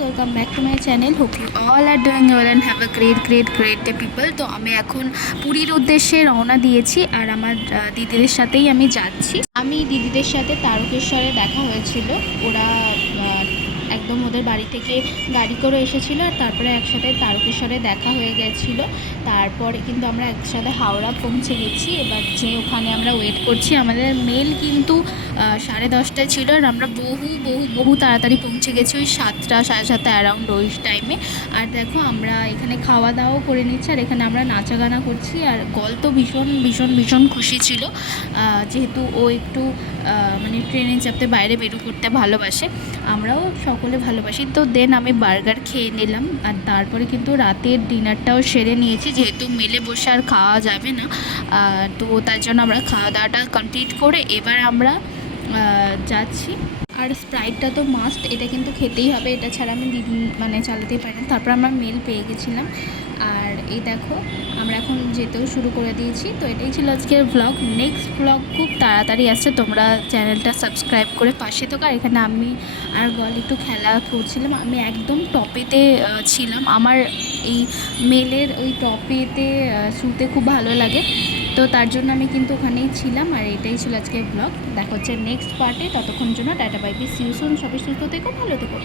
Welcome back to my channel. Hope you all are doing well and have a great day people. তো আমি এখন পুরীর উদ্দেশ্যে রওনা দিয়েছি আর আমার দিদিদের সাথেই আমি যাচ্ছি। আমি দিদিদের সাথে তারকেশ্বরে দেখা হয়েছিল। ওরা একদম ওদের বাড়ি থেকে গাড়ি করে এসেছিলো আর তারপরে একসাথে তারকেশ্বরে দেখা হয়ে গেছিলো। তারপরে কিন্তু আমরা একসাথে হাওড়া পৌঁছে গেছি। এবার যে ওখানে আমরা ওয়েট করছি, আমাদের মেল কিন্তু 10:30টায় ছিল আর আমরা বহু তাড়াতাড়ি পৌঁছে গেছি, ওই 7টা 7:30 অ্যারাউন্ড ওই টাইমে। আর দেখো আমরা এখানে খাওয়া দাওয়াও করে নিচ্ছি আর এখানে আমরা নাচা গানা করছি। আর গল তো ভীষণ খুশি ছিল, যেহেতু ও একটু মানে ট্রেনে চাপতে বাইরে বেরো করতে ভালোবাসে, আমরাও সকলে ভালোবাসি। তো দেন আমি বার্গার খেয়ে নিলাম আর তারপরে কিন্তু রাতের ডিনারটাও সেরে নিয়েছি, যেহেতু মেলে বসে আর খাওয়া যাবে না। তো তার জন্য আমরা খাওয়া দাওয়াটা কমপ্লিট করে এবার আমরা যাচ্ছি। আর স্প্রাইটটা তো মাস্ট, এটা কিন্তু খেতেই হবে, এটা ছাড়া আমি মানে চালাতেই পারি না। তারপর আমরা মেল পেয়ে গেছিলাম আর এই দেখো আমরা এখন যেতেও শুরু করে দিয়েছি। তো এটাই ছিল আজকের ব্লগ। নেক্সট ব্লগ খুব তাড়াতাড়ি আসছে, তোমরা চ্যানেলটা সাবস্ক্রাইব করে পাশে থাকো। আর এখানে আমি আর গল একটু খেলা করছিলাম, আমি একদম টপেতে ছিলাম। আমার এই মেলের ওই টপেতে শুতে খুব ভালো লাগে, তো তার জন্য আমি কিন্তু ওখানেই ছিলাম। আর এটাই ছিল আজকের ব্লগ। দেখা হচ্ছে নেক্সট পার্টে, ততক্ষণ জন্য tata bye bye, see you soon. সবাই সুস্থ থেকো, ভালো থেকো।